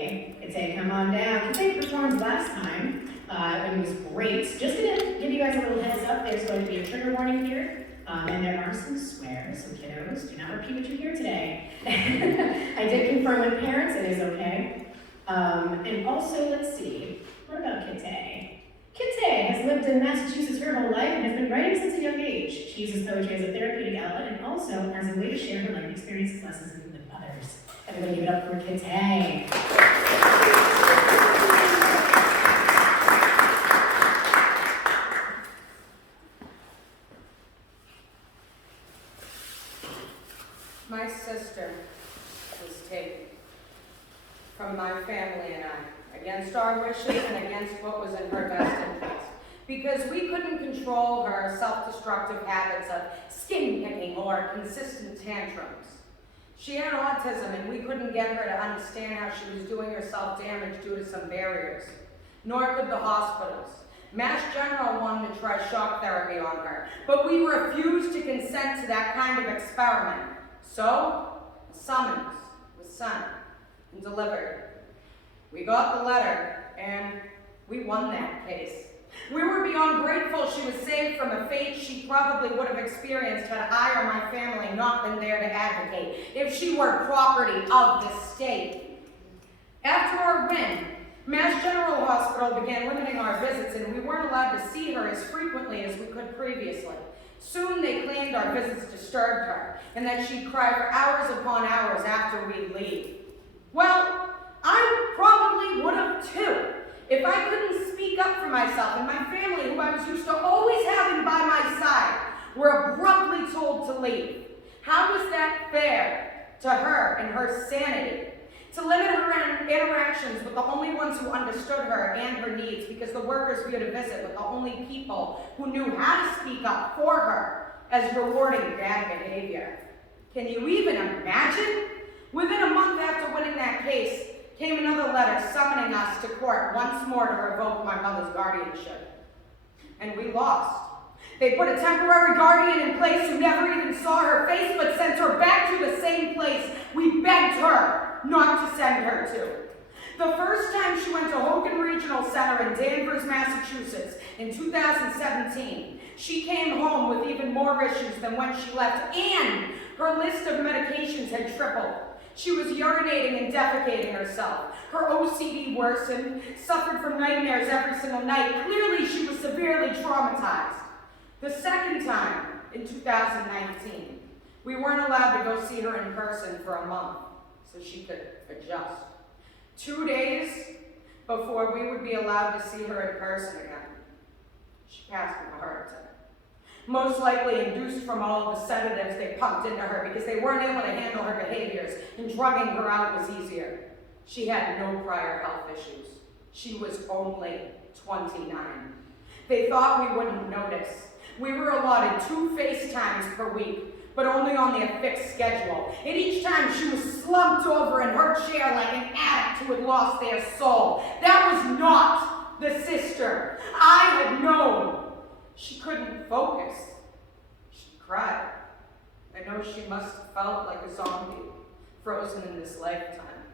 Kite, come on down. Kite performed last time, and it was great. Just to give you guys a little heads up, there's going to be a trigger warning here, and there are some swears, so kiddos, do not repeat what you hear today. I did confirm with parents, it is okay. And also, let's see, what about Kite? Kite has lived in Massachusetts her whole life and has been writing since a young age. She uses poetry as a therapeutic outlet and also as a way to share her life experiences, lessons, with others. Everybody give it up for Kite. My sister was taken from my family and I, against our wishes and against what was in her best interest, because we couldn't control her self-destructive habits of skin picking or consistent tantrums. She had autism and we couldn't get her to understand how she was doing herself damage due to some barriers, nor could the hospitals. Mass General wanted to try shock therapy on her, but we refused to consent to that kind of experiment. So, a summons was sent and delivered. We got the letter, and we won that case. We were beyond grateful she was saved from a fate she probably would have experienced had I or my family not been there to advocate, if she were property of the state. After our win, Mass General Hospital began limiting our visits, and we weren't allowed to see her as frequently as we could previously. Soon they claimed our visits disturbed her, and that she'd cry for hours upon hours after we'd leave. Well, I probably would have too, if I couldn't speak up for myself and my family, who I was used to always having by my side, were abruptly told to leave. How was that fair to her and her sanity? To limit her interactions with the only ones who understood her and her needs, because the workers viewed a visit with the only people who knew how to speak up for her as rewarding bad behavior. Can you even imagine? Within a month after winning that case, came another letter summoning us to court once more to revoke my mother's guardianship. And we lost. They put a temporary guardian in place who never even saw her face, but sent her back to the same place we begged her not to send her to. The first time she went to Hogan Regional Center in Danvers, Massachusetts in 2017, she came home with even more issues than when she left, and her list of medications had tripled. She was urinating and defecating herself. Her OCD worsened, suffered from nightmares every single night. Clearly, she was severely traumatized. The second time, in 2019, we weren't allowed to go see her in person for a month so she could adjust. 2 days before we would be allowed to see her in person again, she passed from a heart attack. Most likely induced from all of the sedatives they pumped into her because they weren't able to handle her behaviors, and drugging her out was easier. She had no prior health issues. She was only 29. They thought we wouldn't notice. We were allotted 2 FaceTimes per week, but only on their fixed schedule. And each time she was slumped over in her chair like an addict who had lost their soul. That was not the sister I had known. She couldn't focus. She cried. I know she must have felt like a zombie, frozen in this lifetime,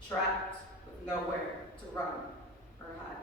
trapped with nowhere to run or hide.